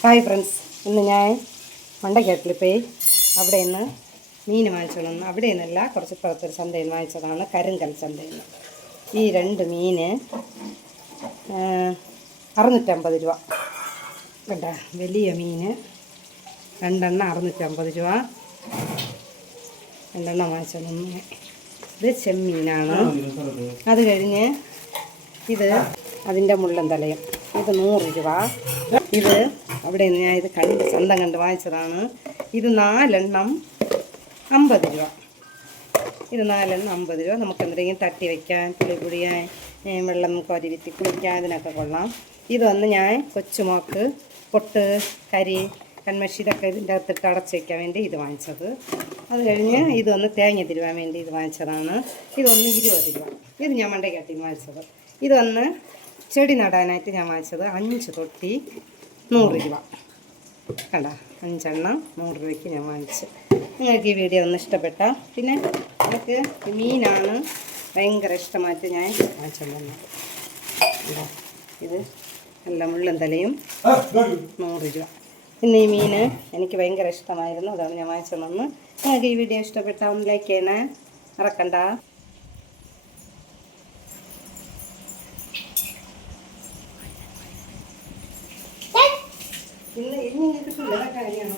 Hi friends, ഇന്ന് ഞാൻ മണ്ടയ്ക്കാട്ടിൽ പോയി അവിടെ നിന്ന് മീൻ വാങ്ങിച്ചോളന്ന്. അവിടെ നിന്നല്ല, കുറച്ച് പുറത്തൊരു ചന്തയിൽ നിന്ന് വാങ്ങിച്ചതാണ്, കരിങ്കൽ ചന്തയിൽ നിന്ന്. ഈ 2 മീൻ 650 രൂപ കേട്ടോ. വലിയ മീൻ 2 എണ്ണം 650 രൂപ. 2 എണ്ണം വാങ്ങിച്ചോളന്ന്. ഇത് ചെമ്മീനാണ്. അത് കഴിഞ്ഞ് ഇത് അതിൻ്റെ മുള്ളൻ തലയും, ഇത് 100 രൂപ. ഇത് അവിടെ നിന്ന് ഞാൻ ഇത് സ്വന്തം കണ്ട് വാങ്ങിച്ചതാണ്. ഇത് 4 എണ്ണം 50 രൂപ. ഇത് 4 എണ്ണം 50 രൂപ. നമുക്ക് എന്തെങ്കിലും തട്ടി വയ്ക്കാൻ, പുളിയാൻ, വെള്ളം കോരി വിറ്റി കുളിക്കാൻ, ഇതിനൊക്കെ കൊള്ളാം. ഇത് വന്ന് ഞാൻ കൊച്ചുമോക്ക് പൊട്ട്, കരി, കൺമഷി ഇതൊക്കെ ഇതിൻ്റെ അകത്തിട്ട് അടച്ച് വയ്ക്കാൻ വേണ്ടി ഇത് വാങ്ങിച്ചത്. അത് കഴിഞ്ഞ് ഇത് വന്ന് തേങ്ങ തിരുവാൻ വേണ്ടി ഇത് വാങ്ങിച്ചതാണ്. ഇതൊന്ന് 20 രൂപ. ഇത് ഞാൻ മണ്ടയ്ക്കാട്ടിൽ നിന്ന് വാങ്ങിച്ചത്. ഇത് വന്ന് ചെടി നടാനായിട്ട് ഞാൻ വാങ്ങിച്ചത് 5 തൊട്ടി 100 രൂപ. കണ്ട, 5 എണ്ണം 100 രൂപയ്ക്ക് ഞാൻ വാങ്ങിച്ചു. നിങ്ങൾക്ക് ഈ വീഡിയോ ഒന്ന് ഇഷ്ടപ്പെട്ടാൽ, പിന്നെ എനിക്ക് മീനാണ് ഭയങ്കര ഇഷ്ടമായിട്ട് ഞാൻ വാങ്ങിച്ചുകൊണ്ടുവന്നത്. ഇത് നല്ല മുള്ളൻ തലയും 100 രൂപ. ഇന്ന് ഈ മീൻ എനിക്ക് ഭയങ്കര ഇഷ്ടമായിരുന്നു, അതാണ് ഞാൻ വാങ്ങിച്ചുകൊണ്ടുവന്ന്. നിങ്ങൾക്ക് ഈ വീഡിയോ ഇഷ്ടപ്പെട്ടാൽ ഒന്ന് ലൈക്ക് ചെയ്യണേ, മറക്കണ്ട. ഇന്ന് കിട്ടില്ല കാര്യമാണോ?